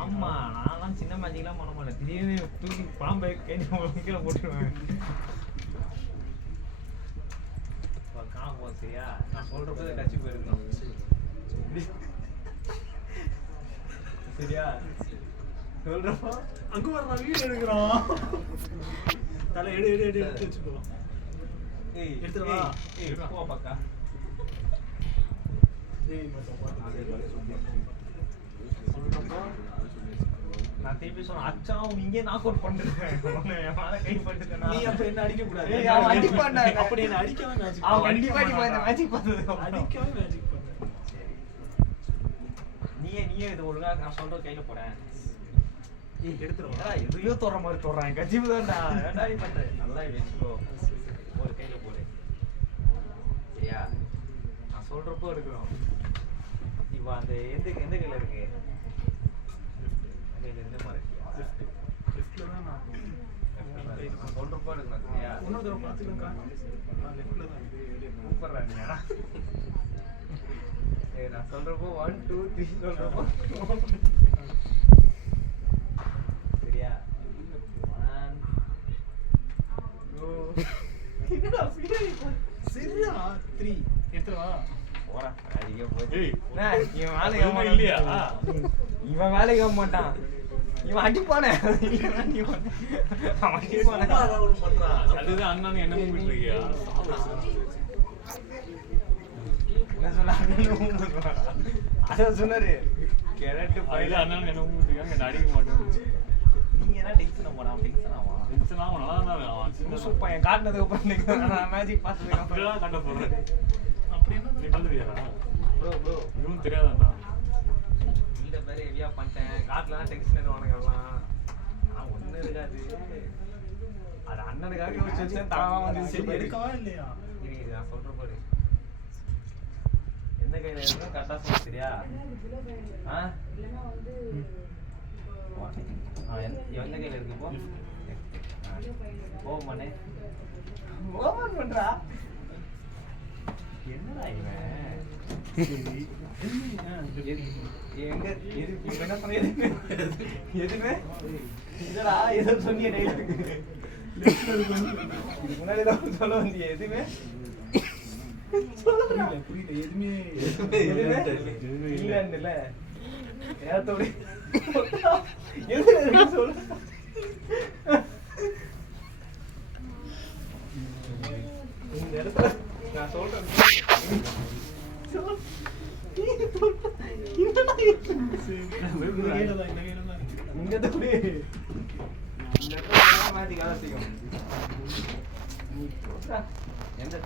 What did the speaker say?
ஆமா நான்லாம் சின்ன மேஜிக்லாம் பண்ண மாட்டேன். திடீர்னு தூக்கி பாம்பை கீழே போட்டுருவேன். காணும் சரியா? நான் சொல்றப்ப கட்சி போயிருக்கணும் சரியா? சொல்றப்போ அங்க வர வீடியோ எடுக்கிறோம். தலை எடு வச்சுக்கோ. ஏய் எடுத்துட்டு வா. ஏய் போ பக்கா. ஏய் மச்சான் பாத்து. நான் திருப்பி சொன்ன அச்சா இங்கே நாக் அவுட் பண்ணிருக்கேன். என் மேல கை பட்டுட்டேனா? நீ அப்ப என்ன அடிக்க கூடாது. ஏய் அவன் அடிப்பான்டா. அப்படி என்ன அடிக்கவே மேஜிக். அவன் கண்டிப்பா அடிப்பான். இந்த மேஜிக் பார்த்தது அடிக்கவே மேஜிக் பண்ணு. சரி. நீயே இது ஒழுங்கா நான் சொல்ற கையில போறேன். ஏய் எடுத்துறவா. எதையோ தொற மாதிரி தொறான். கஜிபு தான்டா. என்னடா நீ பண்ற? நல்லா வெச்சுக்கோ. ஒரு கையில போடு. சரியா? நான் சொல்றப்போ எடுக்கணும். இவன் அந்த எந்த கையில இருக்கு? எந்த மாதிரி? லெஃப்ட்ல தான் நான் சொல்றப்போ எடுக்கணும். சரியா? இன்னொரு தடவை பாத்துக்கங்க. நான் லெஃப்ட்ல தான் இது கூப்பிடுறேன் நீடா. சரி நான் சொல்றப்போ 1 2 3 சொல்றப்போ சரியா? 1 2 என்னடா சரியா 3 எடுத்துறவா. போடா அதிக போச்சு. ஏய் இவன் வேலைக்கு ஆக மாட்டான். இல்லையா? இவன் வேலைக்கு ஆக மாட்டான். இவன் அடிப்பானே. அவன் அடிப்பானே. அதுதான் அண்ணன் என்ன பண்ணிட்டு இருக்கியா? என்ன சொன்னாரு? அதான் சொன்னாரு. கேரட் அதுல அண்ணன் என்ன பண்ணிட்டு இருக்காங்க? அடிக்க மாட்டேன். நீங்க என்ன டென்ஷன் போடாம டென்ஷன் ஆவான். டென்ஷன் ஆகும். நல்லா தான் அவன் சின்ன சூப்பர் என் காட்டினதுக்கு அப்புறம் நான் மேஜிக் பார்த்ததுக்கு அப்புறம் அப்படிதான் கட்ட போறேன். அப்படி என்ன நீ வந்துறியா? ப்ரோ இவனும் தெரியாதான்டா. இந்த பேர் ஹெவியா பண்ணிட்டேன். காட்டுல தான் டென்ஷன் எடுவானுங்க எல்லாம். நான் ஒண்ணு இருக்காது. அது அண்ணனுக்காக யோசிச்சு வச்சேன். தானா வந்து சரி எடுக்கவா இல்லையா? இரு நான் சொல்ற பாரு. எந்த கையில இருக்கு கரெக்டா சொல்லு சரியா? எந்த கையில இருக்கு இப்போ? ஓமனே ஓமன் பண்றா. என்னடா இவன்? எங்க எது என்ன பண்ண எதுவுமே இதடா ஏதோ சொன்னிய டைலாக் இது முன்னாடி தான் சொல்ல வந்திய எதுவுமே புரியல எதுவுமே இல்ல ஏத்தோட எது சொல்லு. இந்த இடத்துல நான் சொல்றேன் எந்த